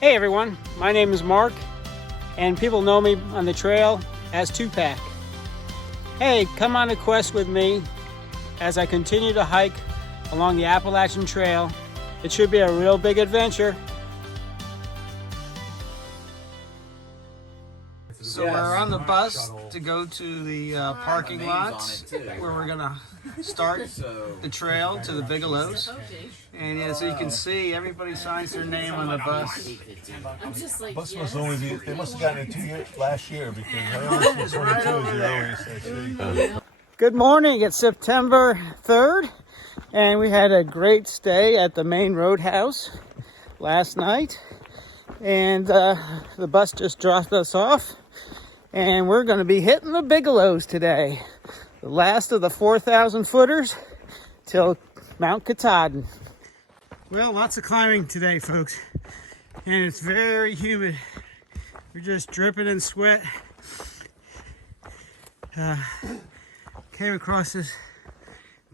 Hey everyone, my name is Mark, and people know me on the trail as Tupac. Hey, come on a quest with me as I continue to hike along the Appalachian Trail. It should be a real big adventure. So we're on the bus to go to the parking lot where we're gonna start the trail to the Bigelows. And as you can see, everybody signs their name on the bus. Bus must only be, they must have gotten it last year because I only see 22 as the earliest I see. Good morning, it's September 3rd, and we had a great stay at the main roadhouse last night. And the bus just dropped us off. And we're going to be hitting the Bigelows today. The last of the 4,000 footers till Mount Katahdin. Well, lots of climbing today, folks. And it's very humid. We're just dripping in sweat. Came across this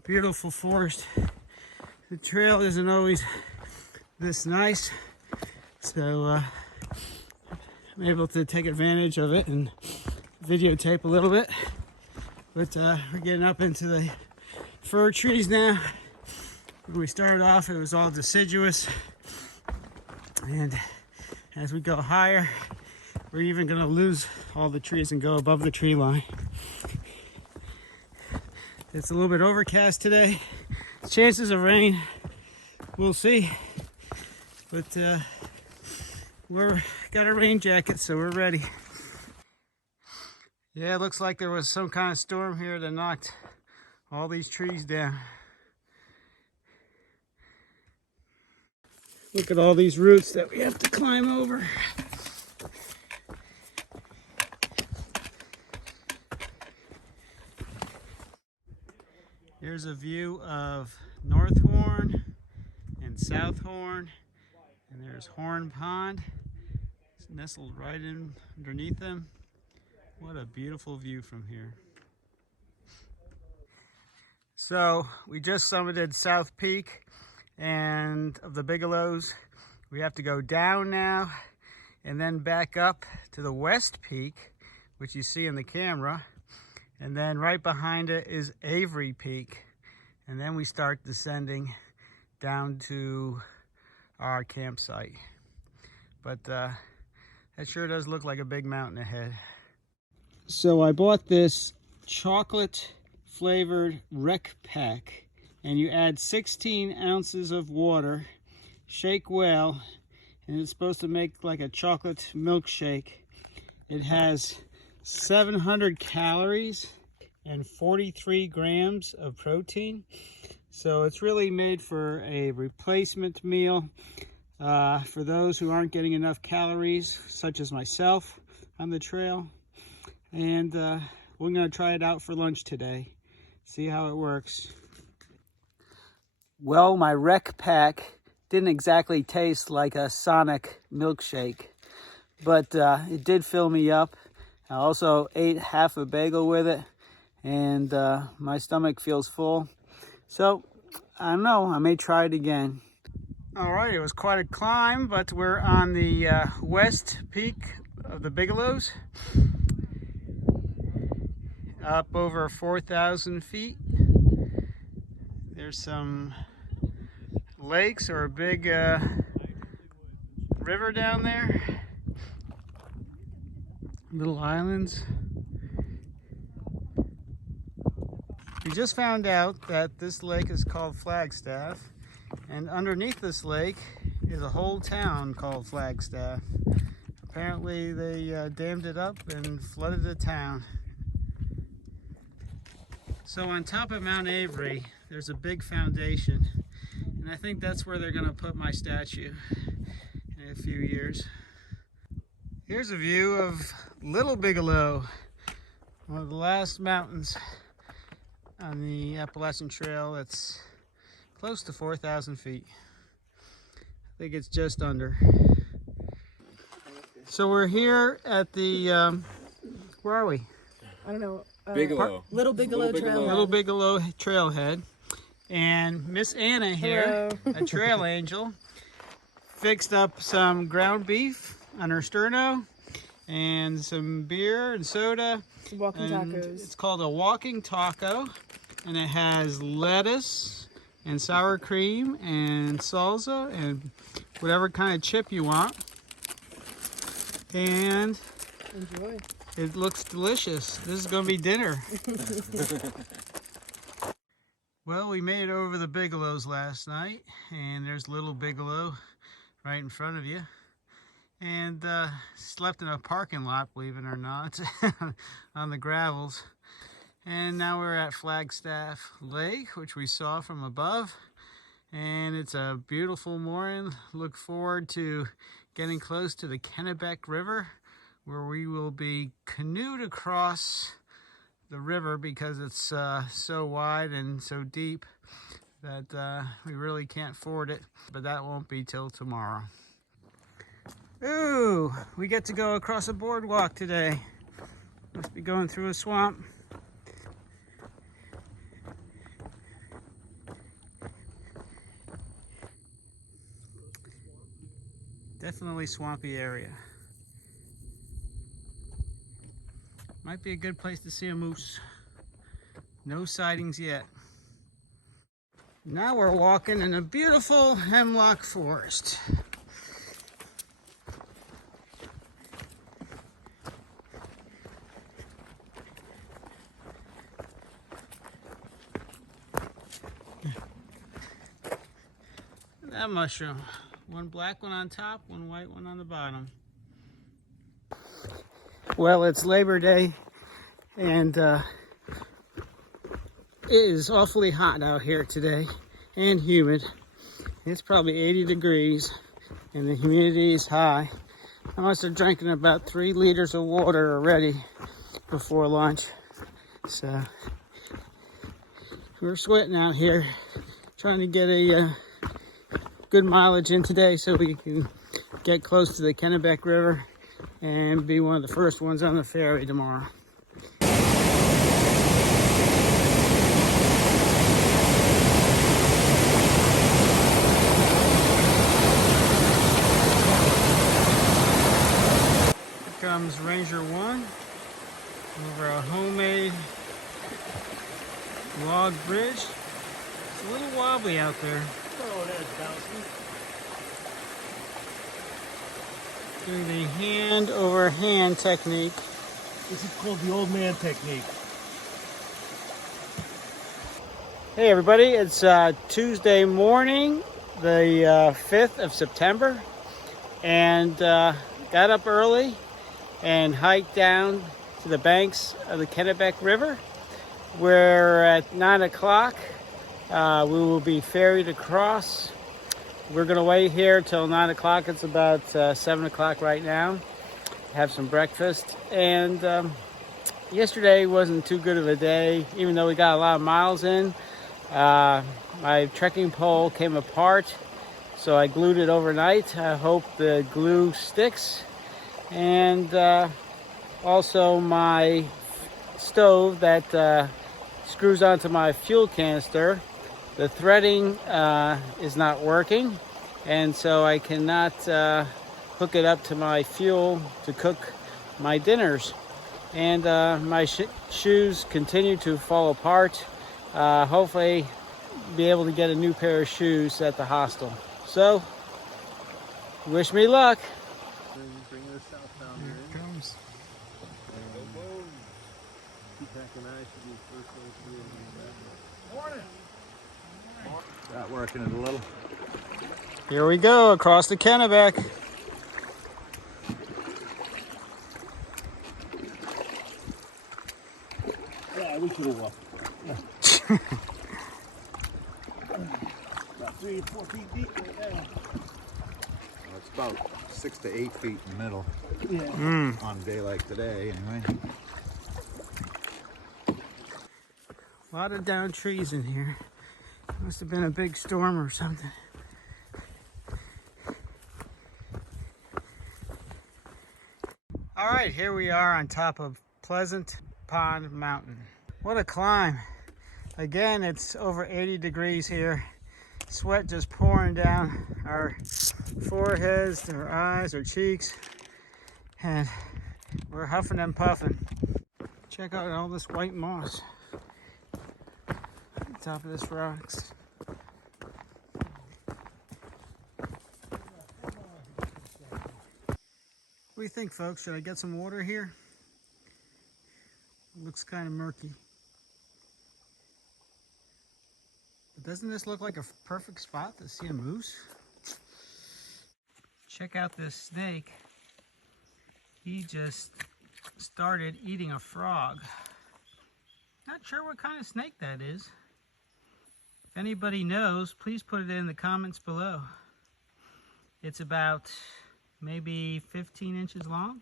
beautiful forest. The trail isn't always this nice. So I'm able to take advantage of it and videotape a little bit, but we're getting up into the fir trees now. When we started off, it was all deciduous, and as we go higher, we're even going to lose all the trees and go above the tree line. It's a little bit overcast today. Chances of rain, we'll see, but we're got a rain jacket, so we're ready. Yeah, it looks like there was some kind of storm here that knocked all these trees down. Look at all these roots that we have to climb over. Here's a view of North Horn and South Horn, and there's Horn Pond. It's nestled right in underneath them. What a beautiful view from here. So we just summited South Peak and of the Bigelows. We have to go down now and then back up to the West Peak, which you see in the camera. And then right behind it is Avery Peak. And then we start descending down to our campsite. But that sure does look like a big mountain ahead. So I bought this chocolate flavored rec pack, and you add 16 ounces of water, shake well, and it's supposed to make like a chocolate milkshake. It has 700 calories and 43 grams of protein. So it's really made for a replacement meal for those who aren't getting enough calories, such as myself on the trail. And we're going to try it out for lunch today, see how it works. Well, my rec pack didn't exactly taste like a Sonic milkshake, but it did fill me up. I also ate half a bagel with it, and my stomach feels full. So, I don't know, I may try it again. All right, it was quite a climb, but we're on the west peak of the Bigelows. Up over 4,000 feet. There's some lakes or a big river down there. Little islands. We just found out that this lake is called Flagstaff, and underneath this lake is a whole town called Flagstaff. Apparently they dammed it up and flooded the town. So on top of Mount Avery, there's a big foundation, and I think that's where they're going to put my statue in a few years. Here's a view of Little Bigelow, one of the last mountains on the Appalachian Trail that's close to 4,000 feet. I think it's just under. So we're here at the, where are we? I don't know. Bigelow. Little Bigelow Trailhead. Little Bigelow Trailhead. And Miss Anna here, Hello. a trail angel, fixed up some ground beef on our sterno and some beer and soda. Walking And tacos. it's called a walking taco, and it has lettuce and sour cream and salsa and whatever kind of chip you want. And Enjoy. it looks delicious. This is going to be dinner. Well, we made it over the Bigelows last night, and there's Little Bigelow right in front of you. And slept in a parking lot, believe it or not, on the gravels. And now we're at Flagstaff Lake, which we saw from above. And it's a beautiful morning. Look forward to getting close to the Kennebec River, where we will be canoed across the river because it's so wide and so deep that we really can't ford it. But that won't be till tomorrow. Ooh, we get to go across a boardwalk today. Must be going through a swamp. Definitely swampy area. Might be a good place to see a moose. No sightings yet. Now we're walking in a beautiful hemlock forest. That mushroom. One black one on top, one white one on the bottom. Well, it's Labor Day, and it is awfully hot out here today and humid. It's probably 80 degrees and the humidity is high. I must have drinking about 3 liters of water already before lunch. So we're sweating out here, trying to get a good mileage in today so we can get close to the Kennebec River and be one of the first ones on the ferry tomorrow. Here comes Ranger 1 over a homemade log bridge. It's a little wobbly out there. Oh, that's bouncing. Doing the hand over hand technique. This is called the old man technique. Hey everybody, it's Tuesday morning, the 5th of September, and got up early and hiked down to the banks of the Kennebec River, where at 9 o'clock we will be ferried across. We're going to wait here till 9 o'clock. It's about 7 o'clock right now. Have some breakfast. And yesterday wasn't too good of a day, even though we got a lot of miles in. My trekking pole came apart, so I glued it overnight. I hope the glue sticks. And also my stove that screws onto my fuel canister, the threading is not working, and so I cannot hook it up to my fuel to cook my dinners. And my shoes continue to fall apart. Hopefully be able to get a new pair of shoes at the hostel. So, wish me luck. Bring this southbound Here it comes. Not working it a little. Here we go, across the Kennebec. Yeah, we could have walked. Yeah. About 3 or 4 feet deep right now. Well, it's about 6 to 8 feet in the middle Yeah. on a day like today, anyway. A lot of downed trees in here. Must have been a big storm or something. All right, here we are on top of Pleasant Pond Mountain. What a climb. Again, it's over 80 degrees here. Sweat just pouring down our foreheads, our eyes, our cheeks, and we're huffing and puffing. Check out all this white moss on top of this rocks. What do you think, folks? Should I get some water here? It looks kind of murky. But doesn't this look like a perfect spot to see a moose? Check out this snake. He just started eating a frog. Not sure what kind of snake that is. If anybody knows, please put it in the comments below. It's about maybe 15 inches long.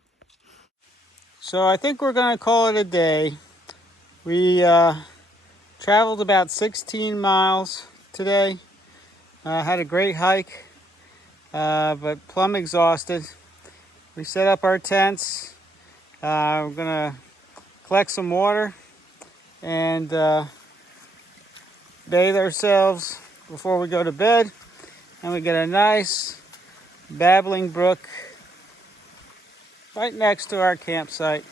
So I think we're going to call it a day. We traveled about 16 miles today. Had a great hike, but plumb exhausted. We set up our tents. We're going to collect some water and bathe ourselves before we go to bed. And we get a nice babbling brook right next to our campsite.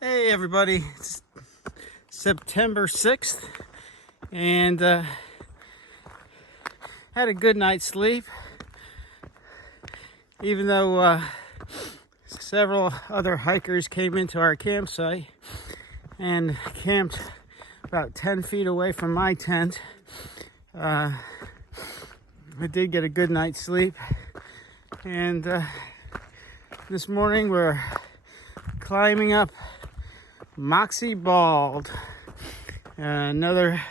Hey everybody, it's September 6th and had a good night's sleep, even though several other hikers came into our campsite and camped about 10 feet away from my tent. I did get a good night's sleep, and this morning we're climbing up Moxie Bald, another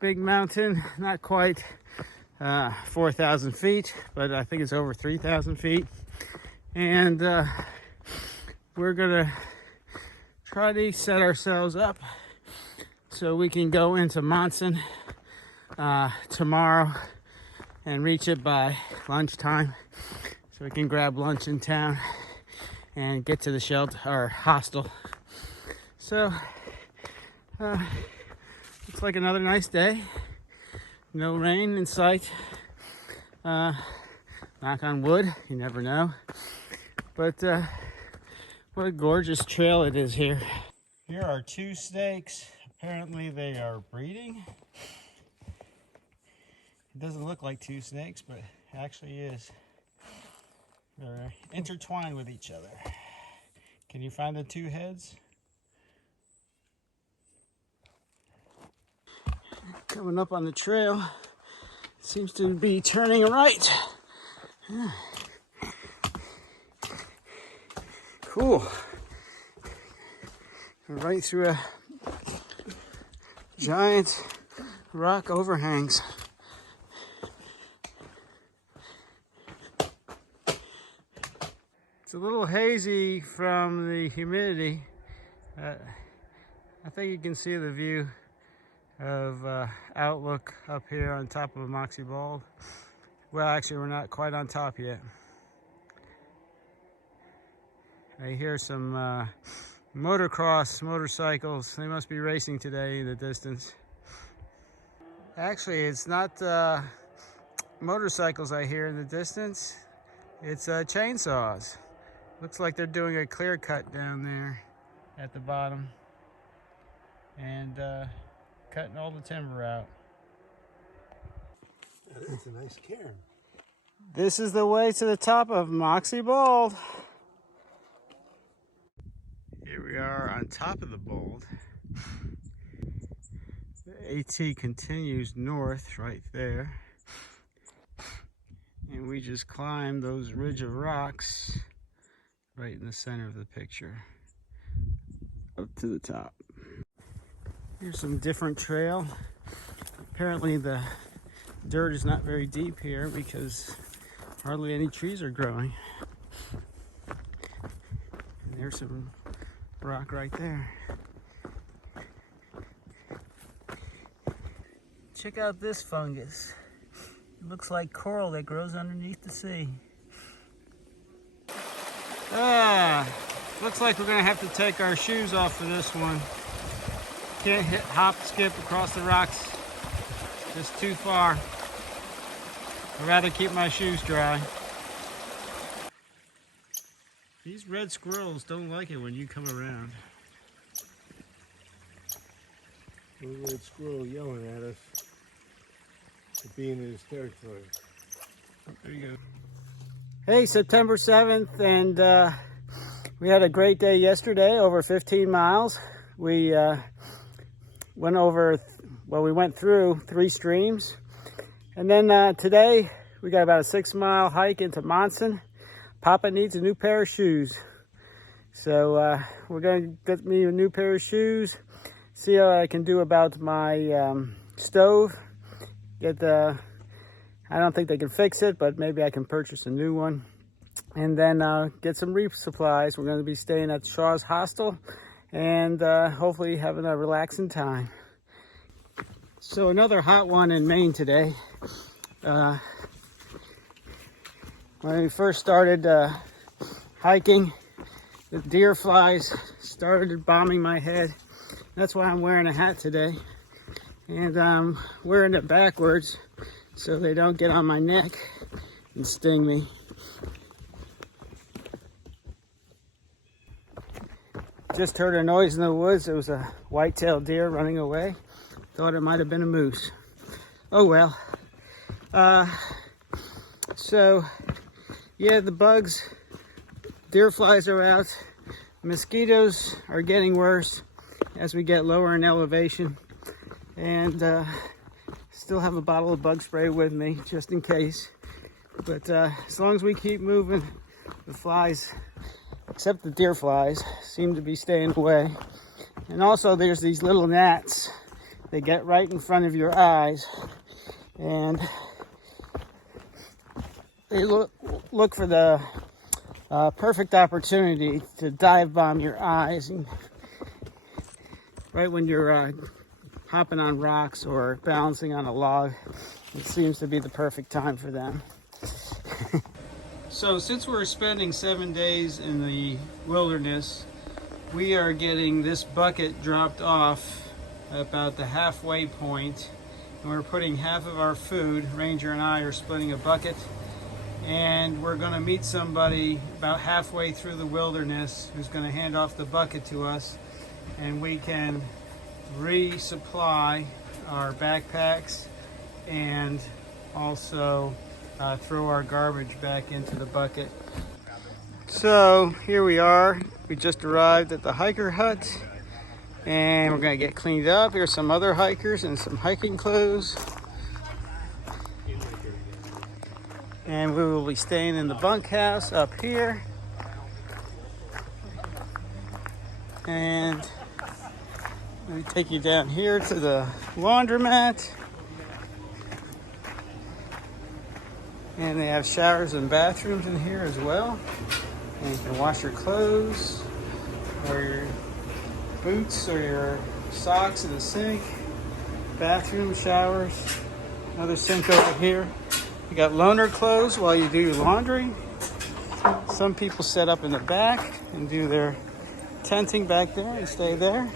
big mountain, not quite 4,000 feet, but I think it's over 3,000 feet. And we're gonna try to set ourselves up so we can go into Monson tomorrow and reach it by lunchtime, so we can grab lunch in town and get to the shelter or hostel. So looks like another nice day. No rain in sight. Knock on wood, you never know. But what a gorgeous trail it is here. Here are two snakes. Apparently they are breeding. It doesn't look like two snakes, but it actually is. They're intertwined with each other. Can you find the two heads? Coming up on the trail, it seems to be turning right. Cool. Right through a giant rock overhangs. It's a little hazy from the humidity. I think you can see the view of outlook up here on top of Moxie Bald. Well, actually, we're not quite on top yet. I hear some motocross motorcycles. They must be racing today in the distance. Actually, it's not motorcycles I hear in the distance. It's chainsaws. Looks like they're doing a clear cut down there at the bottom and cutting all the timber out. It's a nice cairn. This is the way to the top of Moxie Bald. Here we are on top of the Bald. The AT continues north right there. And we just climbed those ridge of rocks right in the center of the picture up to the top. Here's some different trail. Apparently the dirt is not very deep here because hardly any trees are growing. And there's some rock right there. Check out this fungus. It looks like coral that grows underneath the sea. Looks like we're gonna have to take our shoes off for this one. Can't hop, skip across the rocks. Just too far. I'd rather keep my shoes dry. These red squirrels don't like it when you come around. A red squirrel yelling at us for being in his territory. There you go. Hey, September 7th, and we had a great day yesterday, over 15 miles. We went through 3 streams. And then today, we got about a 6-mile hike into Monson. Papa needs a new pair of shoes. So we're going to get me a new pair of shoes, see how I can do about my stove. I don't think they can fix it, but maybe I can purchase a new one. And then get some resupplies. We're going to be staying at Shaw's Hostel and hopefully having a relaxing time. So another hot one in Maine today. When we first started hiking, the deer flies started bombing my head. That's why I'm wearing a hat today. And I'm wearing it backwards so they don't get on my neck and sting me. Just heard a noise in the woods. It was a white-tailed deer running away. Thought it might have been a moose. Oh well. So yeah, the bugs, deer flies are out. Mosquitoes are getting worse as we get lower in elevation. And still have a bottle of bug spray with me just in case. But as long as we keep moving, the flies, except the deer flies, seem to be staying away. And also there's these little gnats. They get right in front of your eyes. And they look for the perfect opportunity to dive bomb your eyes. And right when you're hopping on rocks or balancing on a log, it seems to be the perfect time for them. So since we're spending 7 days in the wilderness, we are getting this bucket dropped off about the halfway point, and we're putting half of our food. Ranger and I are splitting a bucket, and we're going to meet somebody about halfway through the wilderness who's going to hand off the bucket to us, and we can resupply our backpacks and also throw our garbage back into the bucket. So here we are. We just arrived at the hiker hut and we're gonna get cleaned up. Here's some other hikers in some hiking clothes. And we will be staying in the bunkhouse up here. And let me take you down here to the laundromat. And they have showers and bathrooms in here as well. And you can wash your clothes or your boots or your socks in the sink. Bathroom, showers, another sink over here. You got loaner clothes while you do your laundry. Some people set up in the back and do their tenting back there and stay there.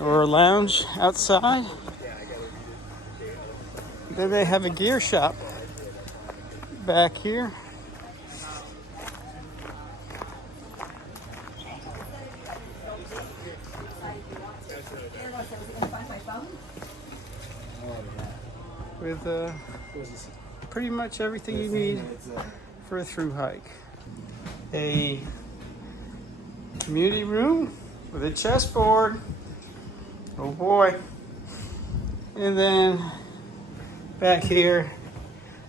Or lounge outside. Then they have a gear shop back here. With pretty much everything you need for a through hike. A community room with a chessboard. Oh boy. And then back here,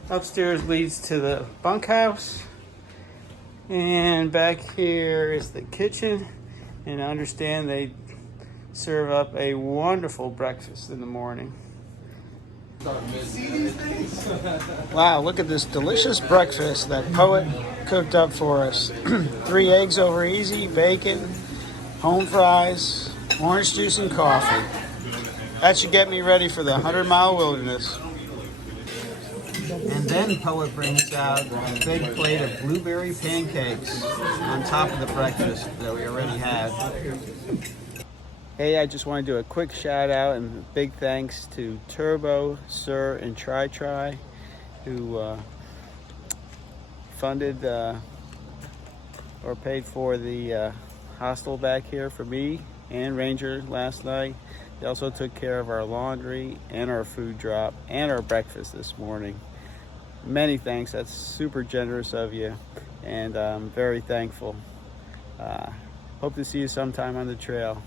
upstairs leads to the bunkhouse. And back here is the kitchen. And I understand they serve up a wonderful breakfast in the morning. Wow, look at this delicious breakfast that Poet cooked up for us. 3 eggs over easy, bacon, home fries, orange juice, and coffee. That should get me ready for the 100-mile wilderness. And then Poet brings out a big plate of blueberry pancakes on top of the breakfast that we already had. Hey, I just want to do a quick shout out and big thanks to Turbo, Sir, and Try who funded or paid for the hostel back here for me and Ranger last night. They also took care of our laundry and our food drop and our breakfast this morning. Many thanks. That's super generous of you, and I'm very thankful. Hope to see you sometime on the trail.